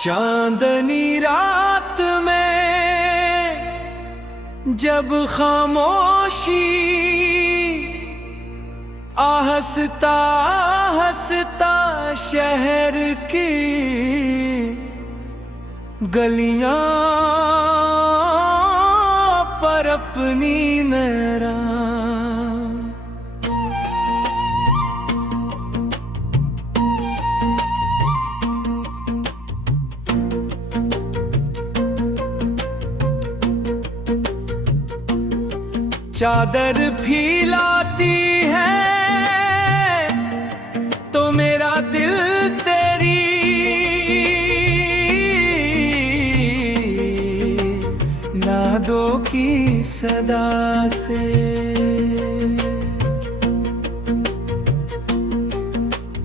चांदनी रात में जब खामोशी आहस्ता आहस्ता शहर की गलियां पर अपनी नैरा चादर फैलाती है तो मेरा दिल तेरी नादों की सदा से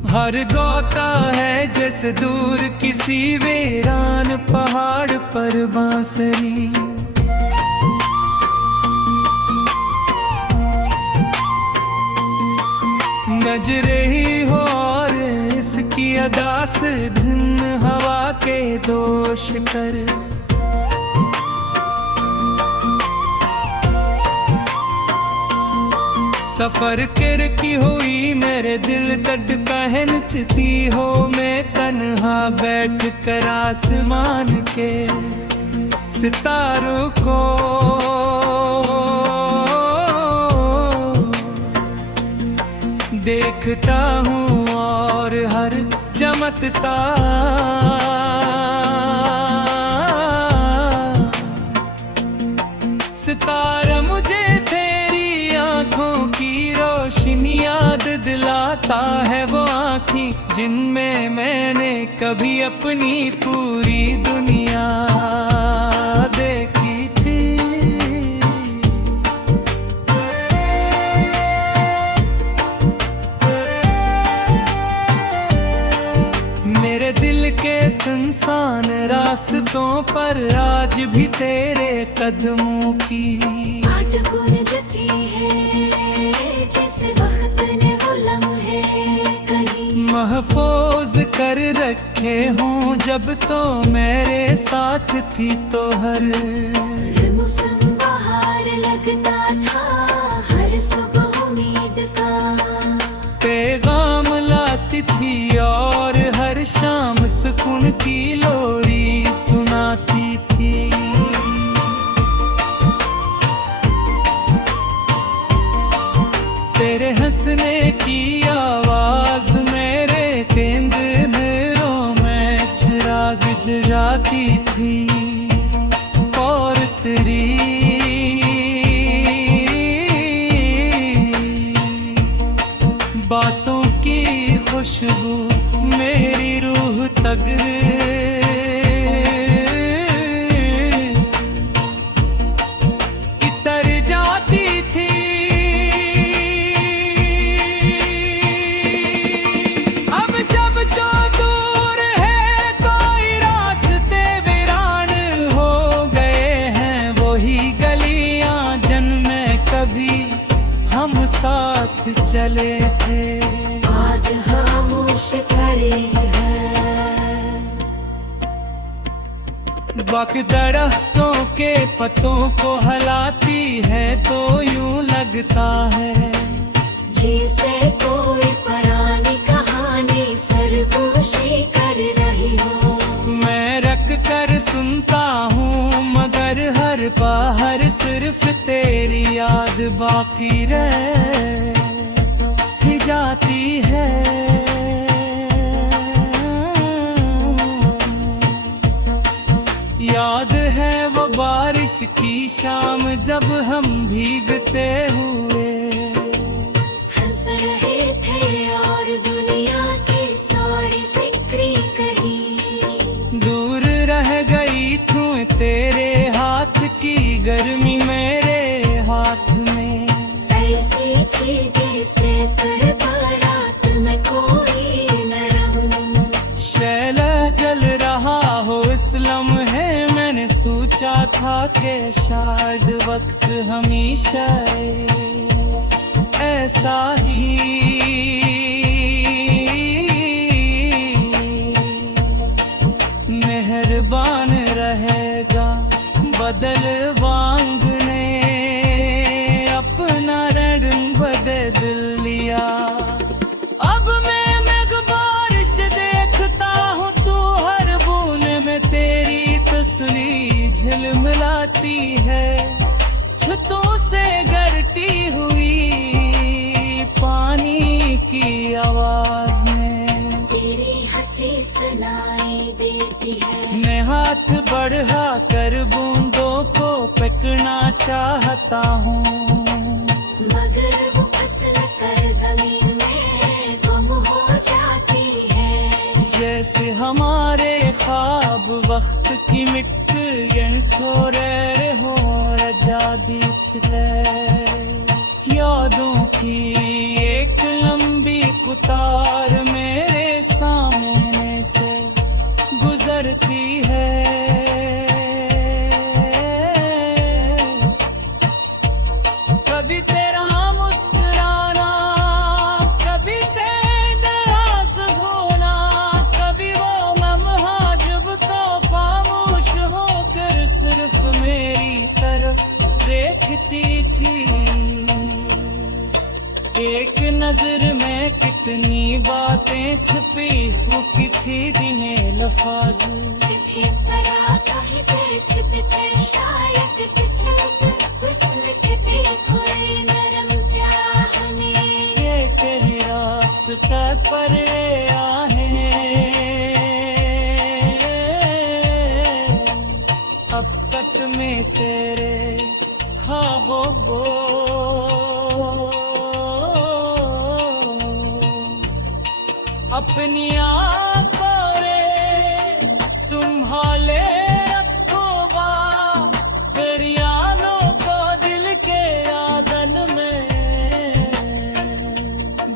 हर गाता है जैसे दूर किसी वीरान पहाड़ पर बांसुरी। नज रही हो और इसकी अदा से धुन हवा के दोष कर सफर कर की हुई मेरे दिल तट कहनचती हो मैं तन्हा बैठ कर आसमान के सितारों को देखता हूँ और हर चमकता सितारा मुझे तेरी आंखों की रोशनी याद दिलाता है। वो आँखें जिनमें मैंने कभी अपनी पूरी दुनिया देखी। मेरे दिल के सुनसान रास्तों पर आज भी तेरे कदमों की बाट गूंजती है जिस वक्त ने वो लम्हे कहीं महफूज कर रखे हों जब तो मेरे साथ थी तो हर मौसम बहार लगता था हर सुबह उम्मीद का पैगाम लाती थी और हर शाम सुकून की लोरी सुनाती थी। तेरे हंसने की आवाज मेरे केंद्रों में चिराग जलाती थी और तेरी बातों की खुशबू मेरी रूह तक इतर जाती थी। अब जब जो दूर है कोई रास्ते वीरान हो गए हैं वही गलियां जिनमें कभी हम साथ चले थे आज खामोश खड़ी है। वक्त दरख्तों के पत्तों को हिलाती है तो यूं लगता है जिसे कोई पुरानी कहानी सरगोशी कर रही हो। मैं रख कर सुनता हूँ मगर हर बाहर सिर्फ तेरी याद बाकी रह ही जाती है। याद है वो बारिश की शाम जब हम भीगते हुए हंस रहे थे और दुनिया की सारी फिक्री कहीं दूर रह गई तू तेरे हाथ की गर्मी मेरे हाथ में ऐसी थी जैसे सरबरात में कोई नरम शैला जल रहा हो इस लम्हे मैंने सोचा था कि शायद वक्त हमेशा ऐसा ही बादल वांग ने अपना रंग बदल लिया। अब मैं मेघबारिश देखता हूँ, तू हर बूंद में तेरी तस्वीर झिलमिलाती है। छतों से गिरती हुई पानी की आवाज में तेरी हंसी सुनाई देती है। मैं हाथ बढ़ा कर बूंदों को पकड़ना चाहता हूँ, मगर वो फिसल कर जमीन में गुम हो जाती है। जैसे हमारे ख्वाब वक्त की मिट्टी थोड़े हो रजा दिखरे। यादों की एक लंबी कतार मेरे सामने से गुजरती है। कभी तेरा मुस्कुराना, कभी नाराज होना, कभी वो लम्हा जब तो खामोश होकर सिर्फ मेरी तरफ देखती थी। एक नजर में कितनी बातें छुपी हुई थी दिए लफ्ज़। थे पराता ही बेइज्जत थे शायद किस्मत हुस्न के थे कोई नरम चाह में। ये तेरे रास्ते पर आहे, अब तक में तेरे ख्वाबों को अपनी आंखों रे संभाले रखोगा। तेरी यादों को दिल के आंगन में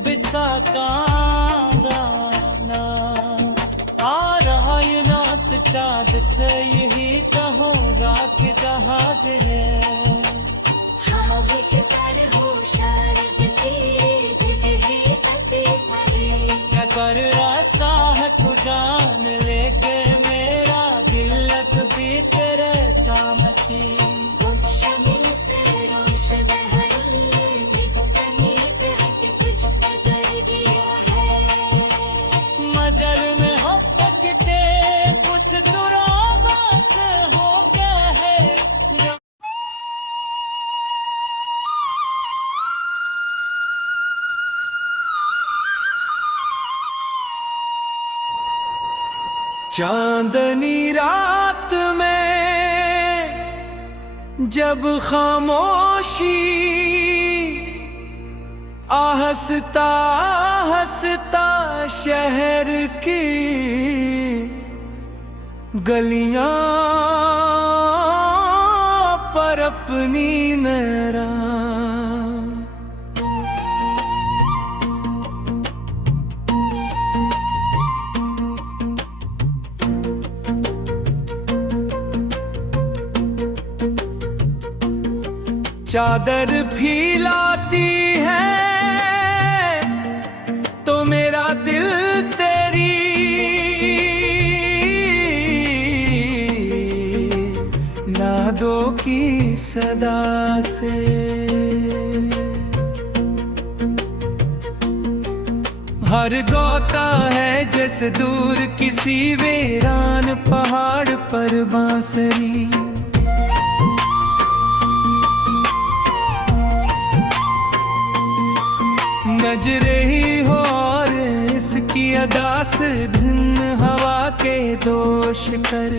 बिसा गाना। आ रहा ये रात चाँद से यही कहो रात जहाज है। हाँ विचकार हो शायद तेरे दिल ही अति पड़े। क्या कर रास्ता है तू जान लेके मेरा दिल भी तेरे तामची। तुम शमीन से रोशन हरी बिकनी पे हट तुझ पे कर दिया है। मजल में हो पकते कुछ चुरावास हो गया है। चांदनी रात में जब खामोशी आहस्ता हंसता शहर की गलियां पर अपनी नैरा। चादर फैलाती है तो मेरा दिल तेरी नादों की सदा से। हर गाता है जैसे दूर किसी वीरान पहाड़ पर बांसुरी। बज रही हो और इसकी अदा से धुन हवा के दोष कर।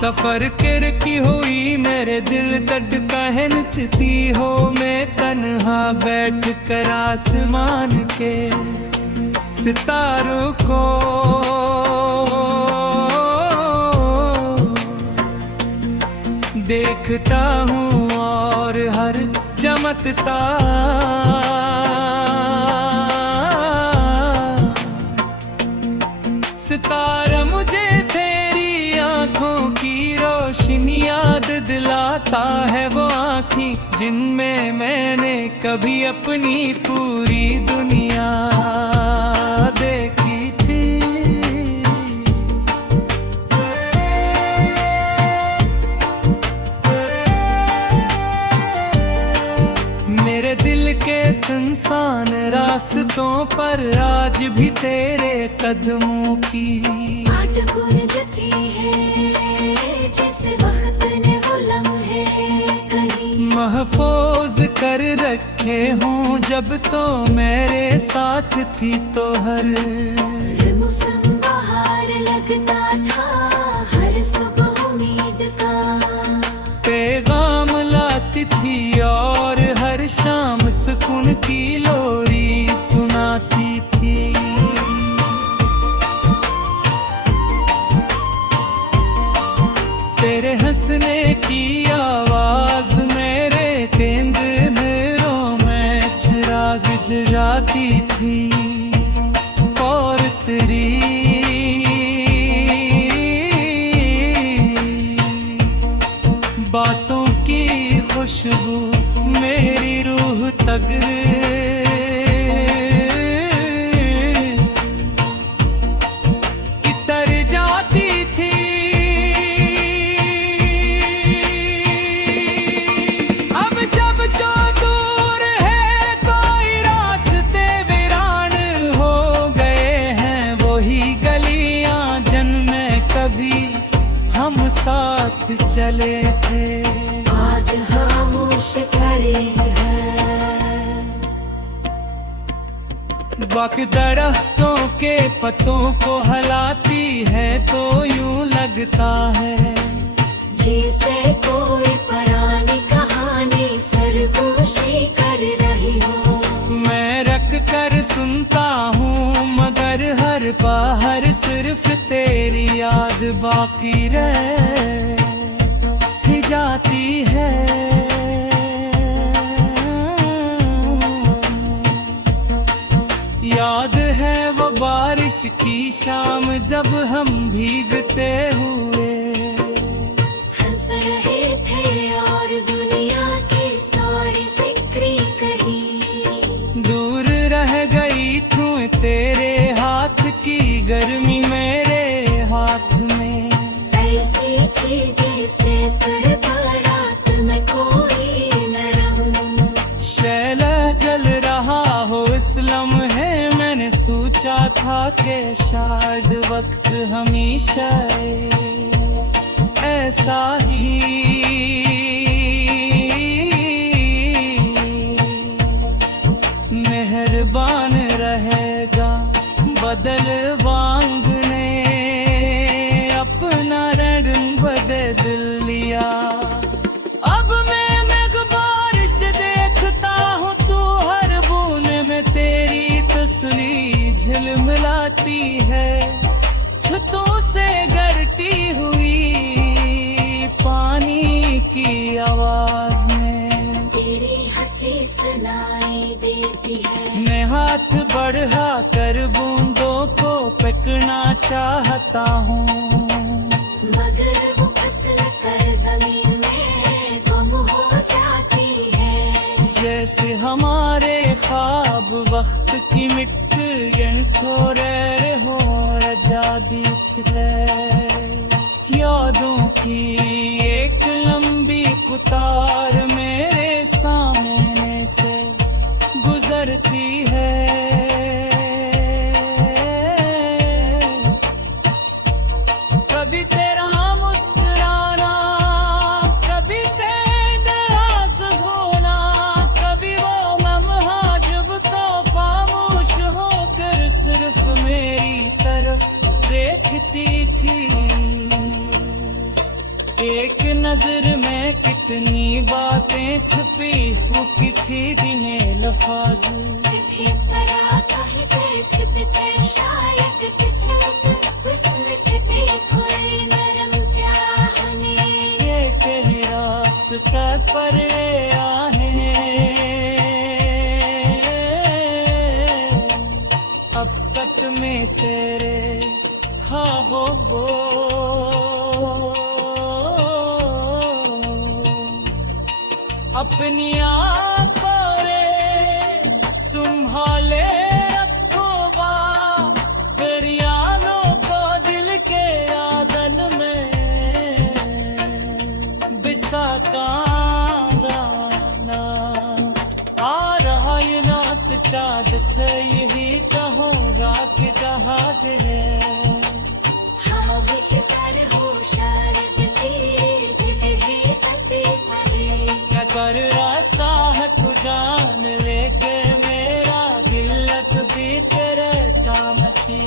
सफर कर की हुई मेरे दिल धड़का है नचती हो। मैं तन्हा बैठ कर आसमान के सितारों को देखता हूँ और हर चमकता सितारा मुझे तेरी आंखों की रोशनी याद दिलाता है। वो आँखें जिनमें मैंने कभी अपनी पूरी दुनिया देखी थी। सुनसान रास्तों पर आज भी तेरे कदमों की आट गूंजती है जिस वक्त ने वो लम्हे कहीं महफूज कर रखे हों जब तो मेरे साथ थी तो हर मौसम बहार लगता था हर सुबह उम्मीद का पैगाम लाती थी और हर शाम सुकून की लोरी सुनाती थी। तेरे हंसने की आवाज मेरे केंद्रों में चिराग जलाती थी और तेरी बातों की खुशबू मेरी रूह तक इतर जाती थी। अब जब जो दूर है कोई रास्ते वीरान हो गए हैं वही गलियां जन्मे कभी हम साथ चले थे आज खामोश खड़ी है वक्त दरख्तों के पत्तों को हलाती है तो यूं लगता है जिसे कोई पुरानी कहानी सरगोशी कर रही हो मैं रख कर सुनता हूँ मगर हर बाहर सिर्फ तेरी याद बाकी रह ही जाती है। याद है वो बारिश की शाम जब हम भीगते हुए हंस रहे थे और दुनिया की सारी फिक्री कहीं दूर रह गई तू तेरे हाथ की गर्मी मेरे हाथ में ऐसी थी जैसे सरबरात में कोई नरम शैला जल रहा हो इस लम्हे मैंने सोचा था कि शायद वक्त हमेशा ऐसा ही मेहरबान रहेगा बदल वांगने अपना रंग बदल लिया। अब मैं बारिश देखता हूँ तू हर बूंद में तेरी तसली झिलमिलाती है छतों से गिरती हुई पानी की आवाज में तेरी हंसी सुनाई देती है मैं हाथ बढ़ा कर बूंदों को पकड़ना चाहता हूँ मगर वो फसल कर जमीन में गुम हो जाती है जैसे हमारे ख्वाब वक्त की मिट्टियाँ थोड़े हो रजादी यादों की एक लंबी कतार मेरे सामने से गुजरती है। कभी तेरा मुस्कुराना कभी तेरा होना कभी वो लम्हा जब तो खामोश होकर सिर्फ मेरी तरफ देखती थी एक नजर में कितनी बातें छुपी हुई थी जिन्हें लफ्ज़ थे पर आता ही बेसित थे शायद किस्मत किस्मत थे कोई नरम चाहने ये कहीं रास्ते पर आहे अब तक मैं तेरे ख्वाबों को अपनी आँखों रे संभाले रखो बा दरियानों को दिल के आदन में बिसाता गाना आ रहा ये नात मुझ पर हो शायद तेरे दिल ही अति पड़े। क्या कर रास्ता है तू जान ले के मेरा दिल अब भी तेरे काम थी।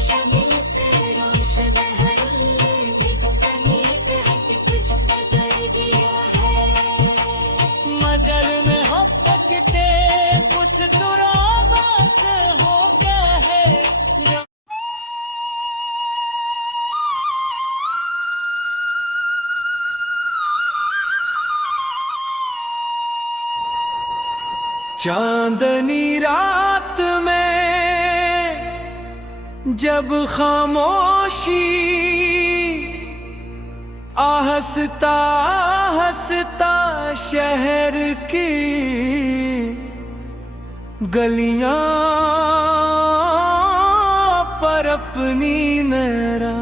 शमी से रोशन हरी बिकनी पे हट कुछ कर दिया है। मजर में हब्बत के कुछ तुराबास हो गया है। चांदनी रात में जब खामोशी आहस्ता हंसता शहर की गलियां पर अपनी नैरा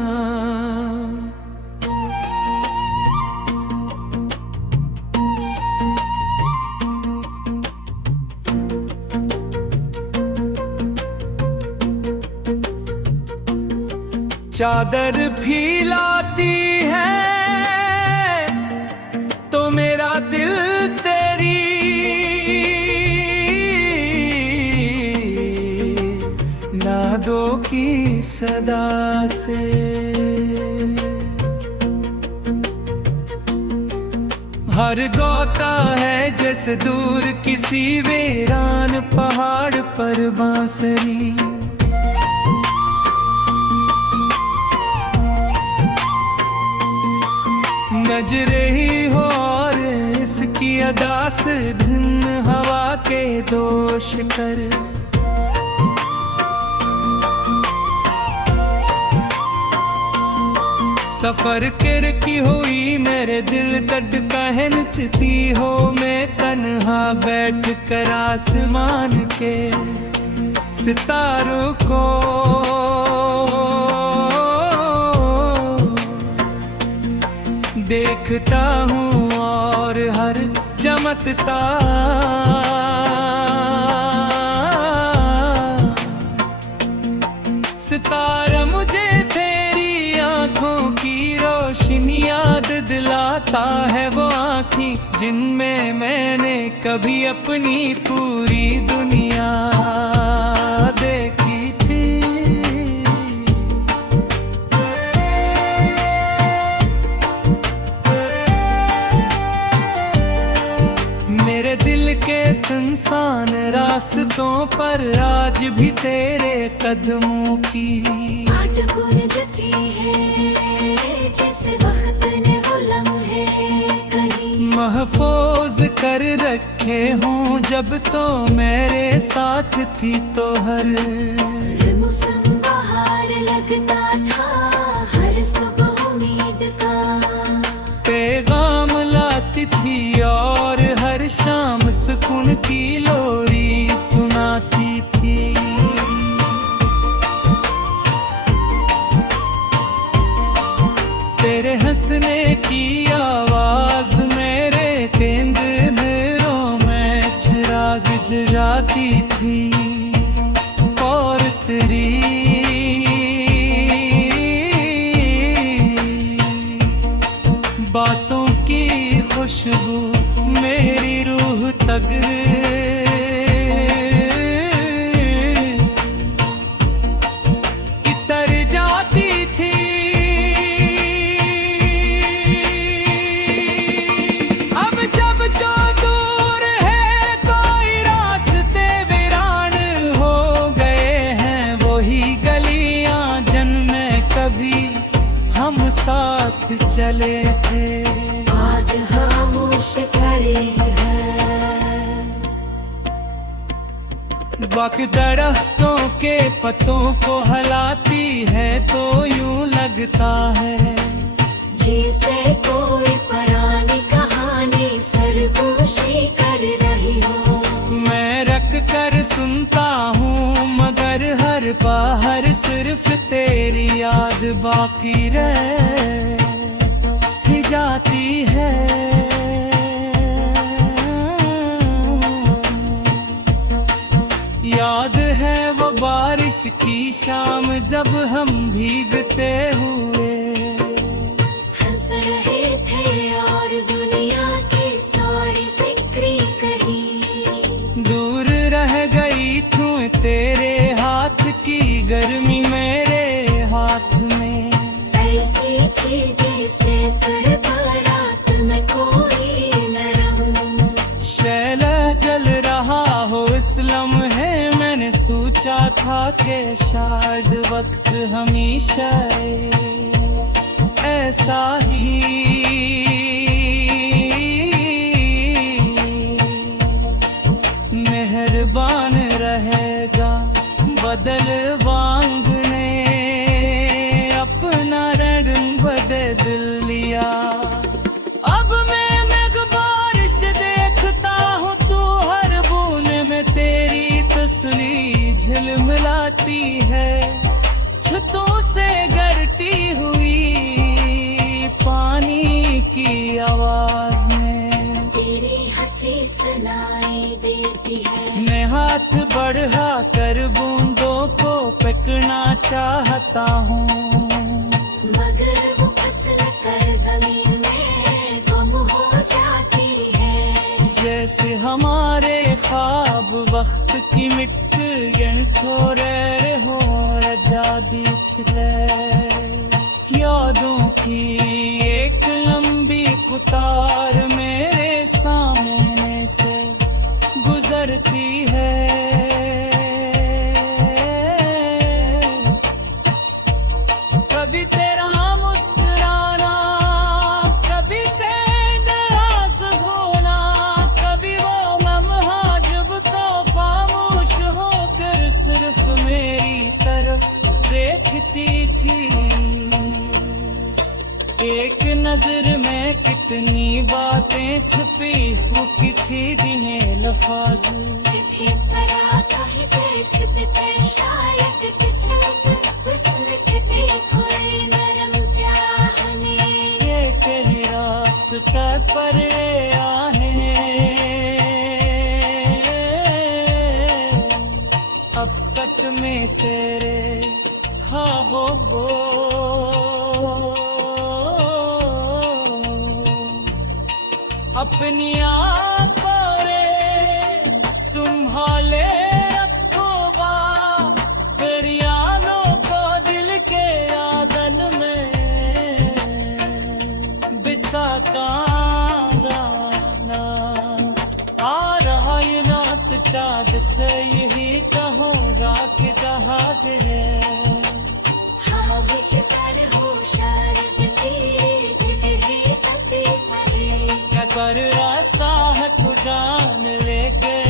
चादर फैलाती है तो मेरा दिल तेरी नादों की सदा से। हर गाता है जैसे दूर किसी वीरान पहाड़ पर बांसुरी। बज रही हो और इसकी अदा से धुन हवा के दोष कर। सफर कर की हुई मेरे दिल धड़का है नचती हो मैं तन्हा बैठ कर आसमान के सितारों को देखता हूँ और हर चमकता सितारा मुझे तेरी आंखों की रोशनी याद दिलाता है। वो आँखें जिनमें मैंने कभी अपनी पूरी दुनिया देखी थी। मेरे दिल के सुनसान रास्तों पर आज भी तेरे कदमों की आट गूंजती है जिस वक्त ने वो लम्हे कहीं महफूज कर रखे हों जब तो मेरे साथ थी तो हर मौसम बहार लगता था हर सुबह उम्मीद का पैगाम लाती थी और हर शाम सुकून की लोरी सुनाती थी। तेरे हंसने की आवाज मेरे केंद्रों में चिराग जलाती थी और तेरी बातों की खुशबू मेरी रूह तक इतर जाती थी। अब जब जो दूर है कोई रास्ते वीरान हो गए हैं वही गलियां जिनमें कभी हम साथ चले थे आज खामोश खड़ी है। वक्त दरख्तों के पत्तों को हिलाती है तो यूं लगता है जिसे कोई पुरानी कहानी सरगोशी कर रही हो। मैं रख कर सुनता हूँ मगर हर बाहर सिर्फ तेरी याद बाकी रह ही जाती है। याद है वो बारिश की शाम जब हम भीगते हुए जैसे सुर बारात में कोई नरम। शैल जल रहा हो इस लम्हे, मैंने सोचा था कि शायद वक्त हमेशा ऐसा ही मेहरबान रहेगा। बदल वांगने अपना रंग बदल लिया। अब मैं बारिश देखता हूँ, तू हर बूंद में तेरी तस्वीर झिलमिलाती है। छतों से गिरती हुई पानी की आवाज में तेरी हंसी सुनाई देती है। मैं हाथ बढ़ा कर बूंदों को पकड़ना चाहता हूँ, मगर वो फसल कर जमीन में गुम हो जाती है। जैसे हमारे ख्वाब वक्त की मिट्टी थोड़े हो रजा दिखले। यादों की एक लंबी कतार मेरे सामने से गुजरती है। कभी तेरा मुस्कुराना, कभी नाराज होना, कभी वो लम्हा जब तो खामोश होकर सिर्फ मेरी तरफ देखती थी। एक नजर में कितनी बातें छुपी हुई थी दिए लफाज। लिखे पर आता है कैसे शायद किस्मत हुस्न के दी कोई नरम चाह में। ये तेरी रास्ते पर आहे, अब तक में तेरे ख्वाबों को अपनी आंखों रे संभाले रखोगा। तेरी यादों को दिल के आदन में बिसा गाना। आ रहा ये रात चाँद से यही कहो रात जहाज है। हाँ विच कर हो शारद तेरे दिल है अति परे। क्या कर रास्ता है तू जान ले गए।